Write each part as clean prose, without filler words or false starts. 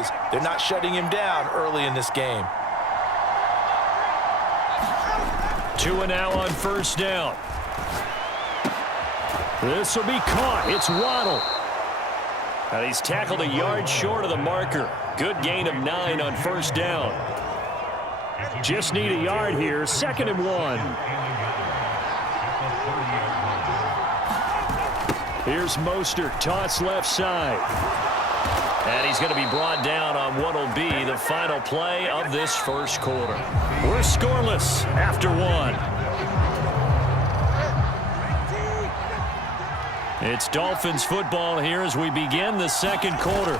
plays. They're not shutting him down early in this game. 2 now on first down. This will be caught. It's Waddle. And he's tackled a yard short of the marker. Good gain of 9 on first down. Just need a yard here. 2nd and 1. Here's Mostert. Toss left side. And he's going to be brought down on what will be the final play of this first quarter. We're scoreless after 1. It's Dolphins football here as we begin the second quarter.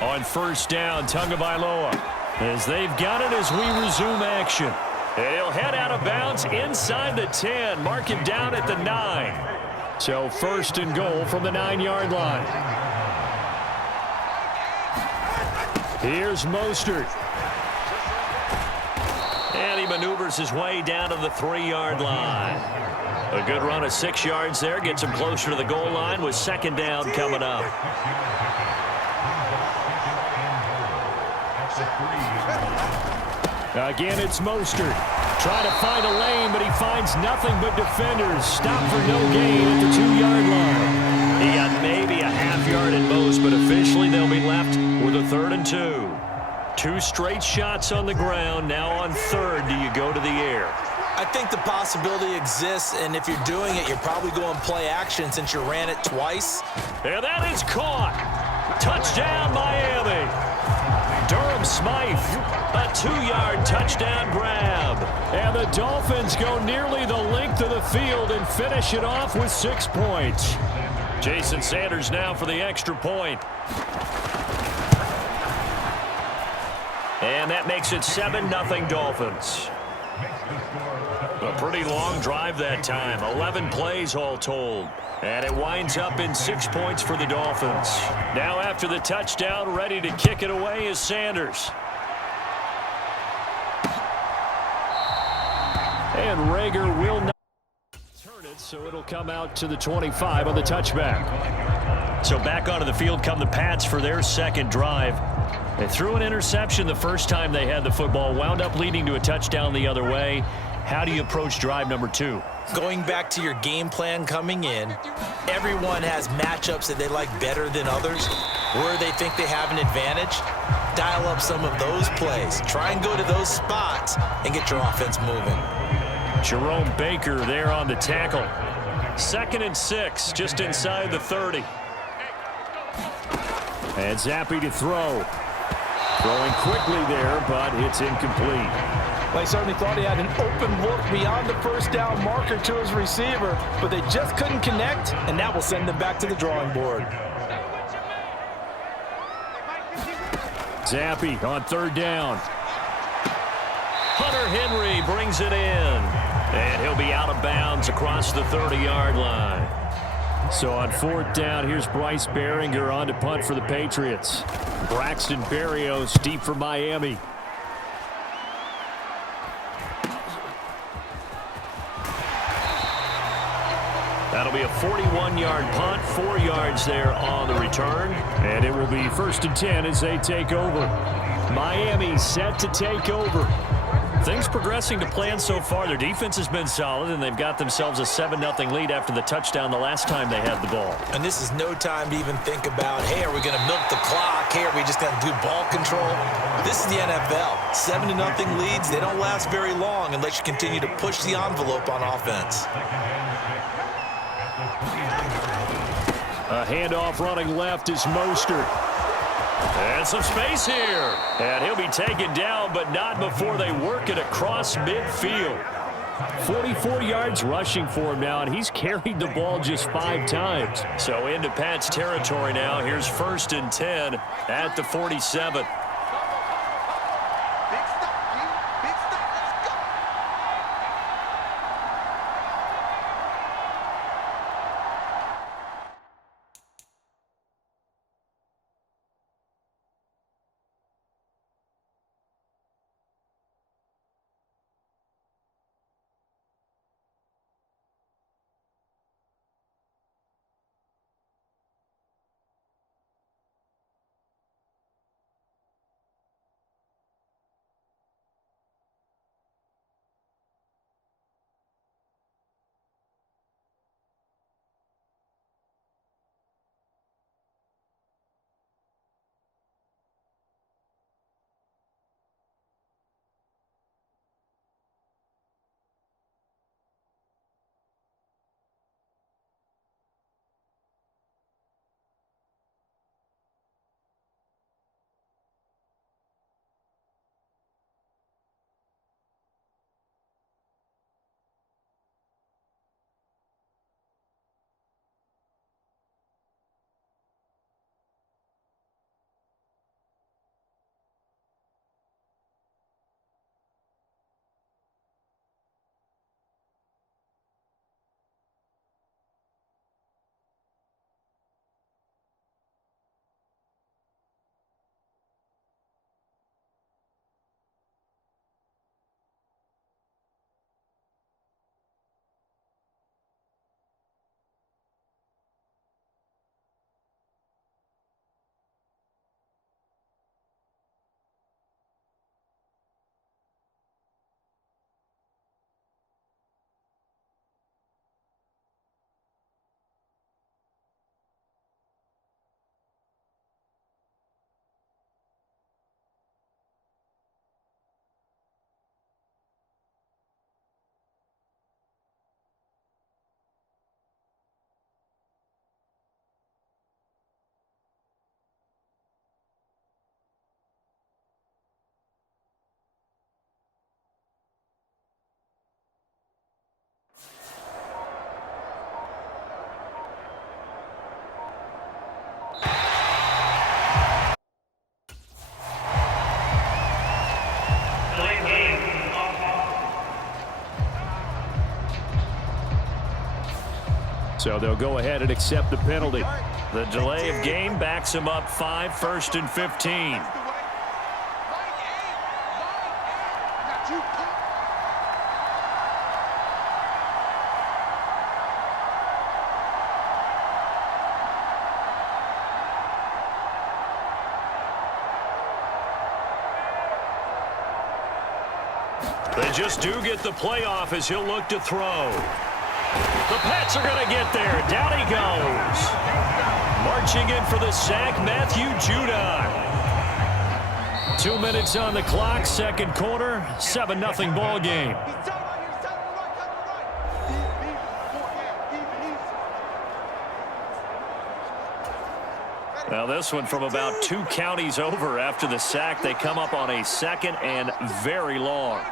On first down, Tagovailoa, as they've got it as we resume action. And he'll head out of bounds inside the 10, mark him down at the 9. So 1st and goal from the 9-yard line. Here's Mostert. And he maneuvers his way down to the 3-yard line. A good run of 6 yards there. Gets him closer to the goal line with 2nd down coming up. Again, it's Mostert. Trying to find a lane, but he finds nothing but defenders. Stop for no gain at the 2-yard line. He got maybe a half yard at most, but officially they'll be left with a 3rd and 2. 2 straight shots on the ground. Now on 3rd, do you go to the air? I think the possibility exists, and if you're doing it, you're probably going play action since you ran it twice. And that is caught. Touchdown, Miami. Durham Smythe, a 2-yard touchdown grab. And the Dolphins go nearly the length of the field and finish it off with 6 points. Jason Sanders now for the extra point. And that makes it 7-0 Dolphins. A pretty long drive that time. 11 plays all told. And it winds up in 6 points for the Dolphins. Now after the touchdown, ready to kick it away is Sanders. And Rager will not turn it, so it'll come out to the 25 on the touchback. So back onto the field come the Pats for their second drive. They threw an interception the first time they had the football, wound up leading to a touchdown the other way. How do you approach drive number 2? Going back to your game plan coming in, everyone has matchups that they like better than others, where they think they have an advantage. Dial up some of those plays. Try and go to those spots and get your offense moving. Jerome Baker there on the tackle. 2nd and 6, just inside the 30. And Zappi to throw. Throwing quickly there, but it's incomplete. They certainly thought he had an open look beyond the first down marker to his receiver, but they just couldn't connect, and that will send them back to the drawing board. Zappi on 3rd down. Hunter Henry brings it in, and he'll be out of bounds across the 30-yard line. So on 4th down, here's Bryce Behringer on to punt for the Patriots. Braxton Berrios deep for Miami. That'll be a 41-yard punt, 4 yards there on the return. And it will be 1st and 10 as they take over. Miami set to take over. Things progressing to plan so far. Their defense has been solid, and they've got themselves a 7-0 lead after the touchdown the last time they had the ball. And this is no time to even think about, hey, are we going to milk the clock? Hey, are we just going to do ball control? This is the NFL. 7-0 leads, they don't last very long unless you continue to push the envelope on offense. A handoff running left is Mostert. And some space here. And he'll be taken down, but not before they work it across midfield. 44 yards rushing for him now, and he's carried the ball just 5 times. So into Pat's territory now. Here's 1st and 10 at the 47. So they'll go ahead and accept the penalty. The delay of game backs them up 5, 1st and 15. They just do get the playoff as he'll look to throw. The Pats are going to get there. Down he goes. Marching in for the sack, Matthew Judon. 2 minutes on the clock, second quarter, 7-0 ball game. Now this one from about 2 counties over after the sack. They come up on a 2nd and very long.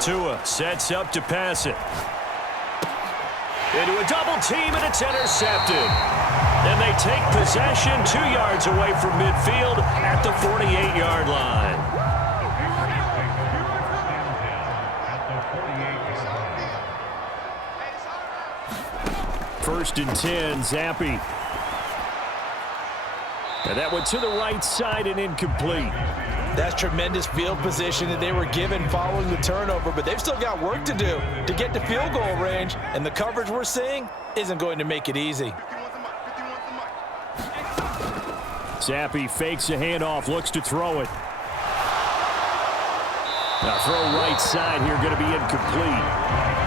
Tua sets up to pass it. Into a double team, and it's intercepted. And they take possession 2 yards away from midfield at the 48-yard line. First and 10, Zappi. And that went to the right side and incomplete. That's tremendous field position that they were given following the turnover, but they've still got work to do to get to field goal range, and the coverage we're seeing isn't going to make it easy. Zappi fakes a handoff, looks to throw it. Now throw right side here, going to be incomplete.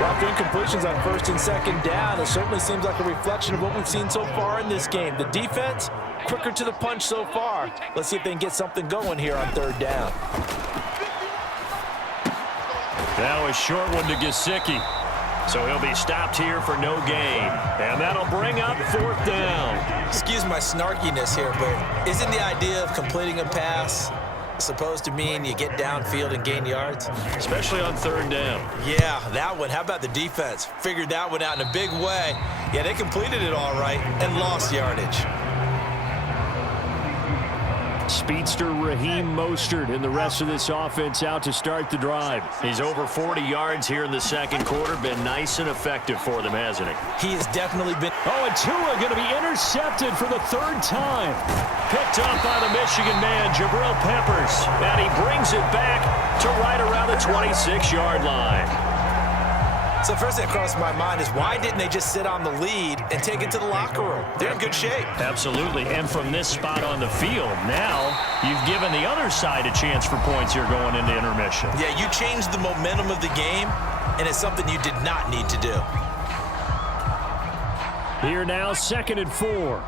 Well, incompletions on 1st and 2nd down, it certainly seems like a reflection of what we've seen so far in this game. The defense, quicker to the punch so far. Let's see if they can get something going here on 3rd down. Now a short one to Gesicki. So he'll be stopped here for no gain. And that'll bring up 4th down. Excuse my snarkiness here, but isn't the idea of completing a pass supposed to mean you get downfield and gain yards? Especially on 3rd down. Yeah, that one. How about the defense? Figured that one out in a big way. Yeah, they completed it all right and lost yardage. Speedster Raheem Mostert and the rest of this offense out to start the drive. He's over 40 yards here in the second quarter. Been nice and effective for them, hasn't he? He has definitely been. Oh, and Tua going to be intercepted for the 3rd time. Picked up by the Michigan man, Jabril Peppers. And he brings it back to right around the 26-yard line. So first thing that crossed my mind is why didn't they just sit on the lead and take it to the locker room? They're in good shape. Absolutely, and from this spot on the field, now you've given the other side a chance for points here going into intermission. Yeah, you changed the momentum of the game, and it's something you did not need to do. Here now, 2nd and 4.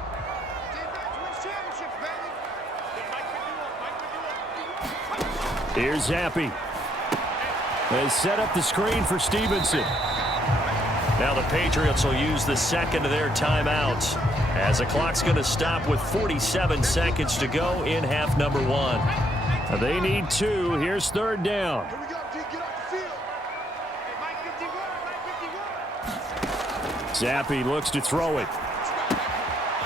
Here's Zappi. They set up the screen for Stevenson. Now the Patriots will use the 2nd of their timeouts as the clock's going to stop with 47 seconds to go in half number 1. They need 2. Here's 3rd down. Zappi looks to throw it.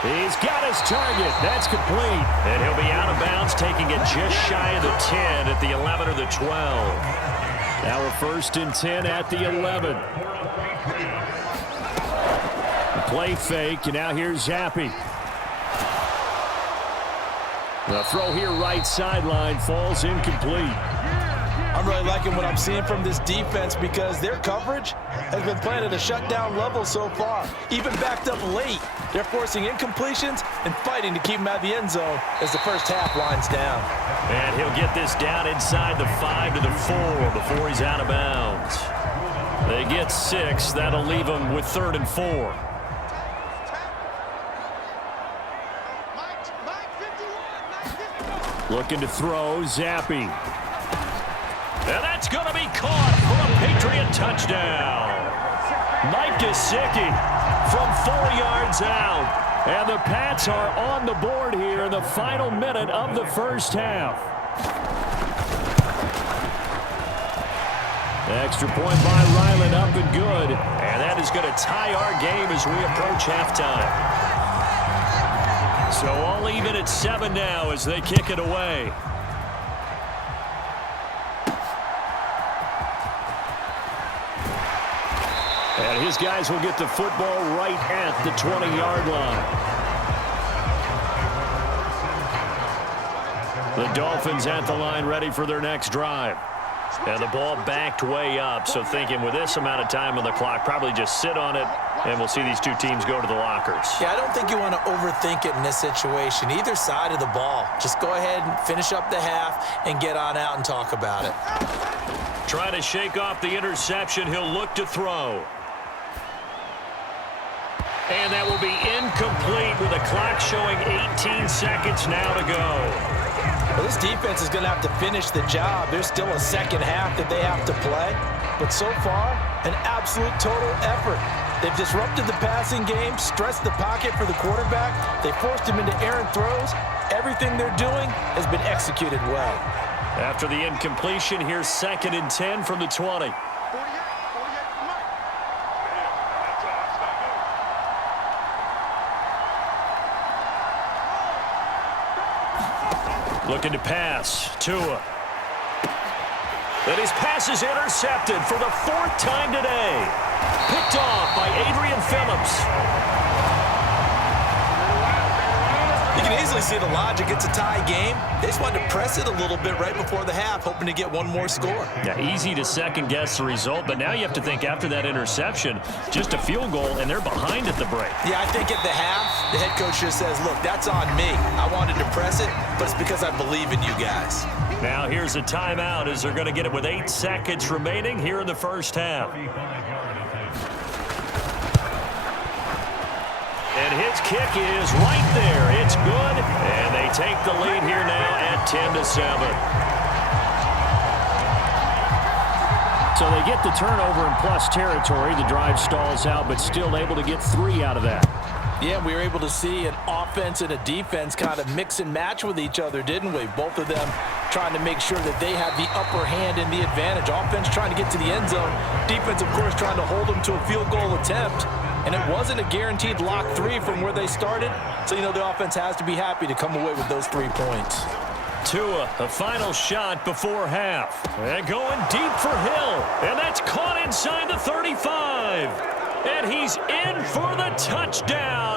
He's got his target. That's complete. And he'll be out of bounds, taking it just shy of the 10 at the 11 or the 12. Now a 1st and 10 at the 11. The play fake, and now here's Zappi. The throw here right sideline falls incomplete. I'm really liking what I'm seeing from this defense because their coverage has been playing at a shutdown level so far. Even backed up late, they're forcing incompletions and fighting to keep them out of the end zone as the first half winds down. And he'll get this down inside the 5 to the 4 before he's out of bounds. They get 6. That'll leave them with 3rd and 4. Looking to throw, Zappi. And that's going to be caught for a Patriot touchdown. Mike Gesicki from 4 yards out. And the Pats are on the board here in the final minute of the first half. Extra point by Ryland, up and good. And that is going to tie our game as we approach halftime. So all even at 7 now as they kick it away. And his guys will get the football right at the 20-yard line. The Dolphins at the line ready for their next drive. And the ball backed way up, so thinking with this amount of time on the clock, probably just sit on it, and we'll see these two teams go to the lockers. Yeah, I don't think you want to overthink it in this situation. Either side of the ball. Just go ahead and finish up the half and get on out and talk about it. Trying to shake off the interception. He'll look to throw. And that will be incomplete with the clock showing 18 seconds now to go. Well, this defense is going to have to finish the job. There's still a second half that they have to play. But so far, an absolute total effort. They've disrupted the passing game, stressed the pocket for the quarterback. They forced him into errant throws. Everything they're doing has been executed well. After the incompletion, here's 2nd and 10 from the 20. Looking to pass. Tua. And his pass is intercepted for the 4th time today. Picked off by Adrian Phillips. You can easily see the logic. It's a tie game. They just wanted to press it a little bit right before the half, hoping to get one more score. Yeah, easy to second-guess the result, but now you have to think after that interception, just a field goal, and they're behind at the break. Yeah, I think at the half, the head coach just says, look, that's on me. I wanted to press it, but it's because I believe in you guys. Now here's a timeout as they're going to get it with 8 seconds remaining here in the first half. And his kick is right there. It's good, and they take the lead here now at 10-7. So they get the turnover in plus territory. The drive stalls out, but still able to get 3 out of that. Yeah, we were able to see an offense and a defense kind of mix and match with each other, didn't we? Both of them trying to make sure that they have the upper hand and the advantage. Offense trying to get to the end zone. Defense, of course, trying to hold them to a field goal attempt. And it wasn't a guaranteed lock 3 from where they started. So, you know, the offense has to be happy to come away with those 3 points. Tua, a final shot before half. And going deep for Hill. And that's caught inside the 35. And he's in for the touchdown.